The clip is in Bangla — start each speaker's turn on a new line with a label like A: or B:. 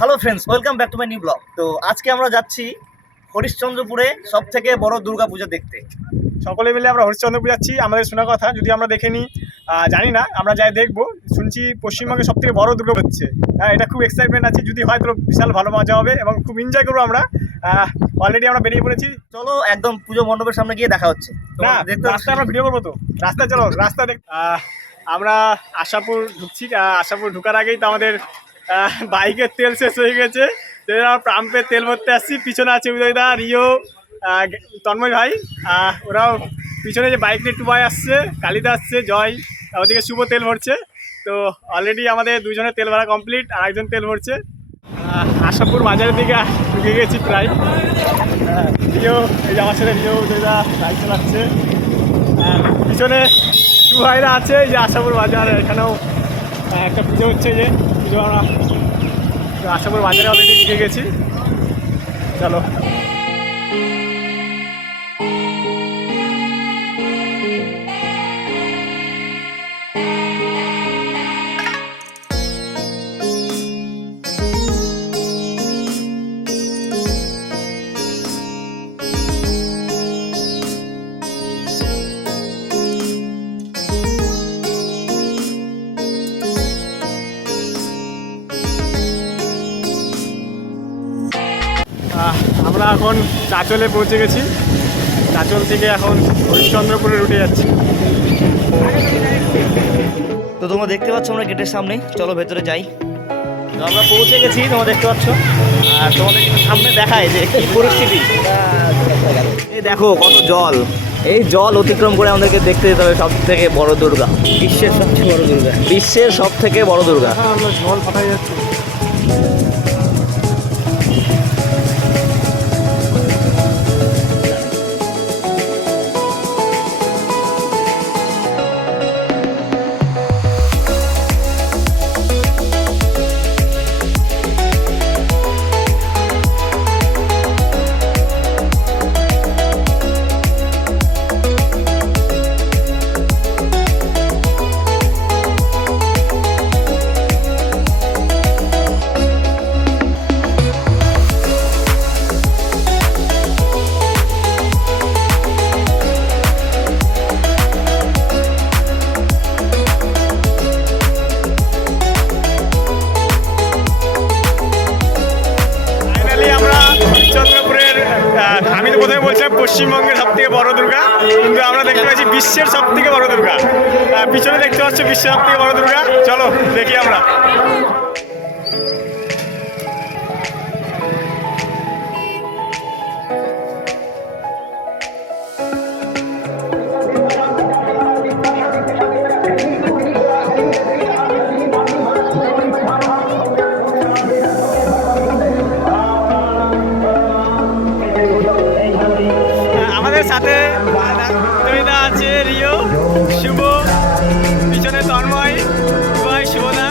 A: Hello friends welcome back to my new blog তো আজকে আমরা যাচ্ছি হরিশ্চন্দ্রপুরে সব থেকে বড় দুর্গা পুজো দেখতে।
B: সকলে মিলে আমরা হরিশ্চন্দ্রপুর যাচ্ছি। আমাদের শোনা কথা যদি আমরা দেখে নিই জানি না আমরা যাই দেখব শুনছি পশ্চিমবঙ্গে সব থেকে বড় দুর্গা হচ্ছে। হ্যাঁ এটা খুব এক্সাইটমেন্ট আছে যদি হয় তো বিশাল ভালো মজা হবে এবং খুব এনজয় করব আমরা। অলরেডি আমরা বেরিয়ে পড়েছি।
A: চলো একদম পুজো মণ্ডপের সামনে গিয়ে দেখা হচ্ছে।
B: না
A: দেখতে
B: রাস্তা আমরা ভিডিও করব তো। রাস্তা চলো রাস্তা দেখ আমরা আশাপুর ঢুকছি। আশাপুর ঢুকার আগেই তো আমাদের বাইকের তেল শেষ হয়ে গেছে। তো এবার আমরা পাম্পে তেল ভরতে আসছি। পিছনে আছে উদয়দা রিও তন্ময় ভাই। ওরাও পিছনে যে বাইক নিয়ে টুবাই আসছে, কালিদা আসছে, জয়। ওদিকে শুভ তেল ভরছে। তো অলরেডি আমাদের দুজনের তেল ভরা কমপ্লিট আর একজন তেল ভরছে। আশাপুর বাজারের দিকে ঢুকে গেছি প্রায়। রিও, এই যে আমার রিও উদয়দা বাইক চালাচ্ছে। পিছনে টু ভাইরা আছে, এই যে আশাপুর বাজার, এখানেও একটা পুজো হচ্ছে যে। পুজো আমরা আশা করি বাজারে অলরেডি ঢুকে গেছি। চলো। আহ, আমরা এখন চাচলে পৌঁছে গেছি। চাচল থেকে এখন হরিশ্চন্দ্রপুরে রুটে যাচ্ছি।
A: তো তোমরা দেখতে পাচ্ছ আমরা গেটের সামনে। চলো ভেতরে যাই। তো আমরা পৌঁছে গেছি তোমরা দেখতে পাচ্ছ। আর তোমাদের কিন্তু সামনে দেখায় যে কি পরিস্থিতি। এই দেখো কত জল। এই জল অতিক্রম করে আমাদেরকে দেখতে যেতে হবে সব থেকে বড় দুর্গা। বিশ্বের সবচেয়ে বড় দুর্গা। বিশ্বের সব থেকে বড় দুর্গা।
B: আমরা জল পাঠাই যাচ্ছি। পশ্চিমবঙ্গের সব থেকে বড় দুর্গা। কিন্তু আমরা দেখতে পাচ্ছি বিশ্বের সব থেকে বড় দুর্গা। পিছনে দেখতে পাচ্ছ বিশ্বের সব থেকে বড় দুর্গা। চলো, দেখি আমরা। সাথে তুমিদা আছে রিও শুভ। পিছনে তন্ময় শুভদা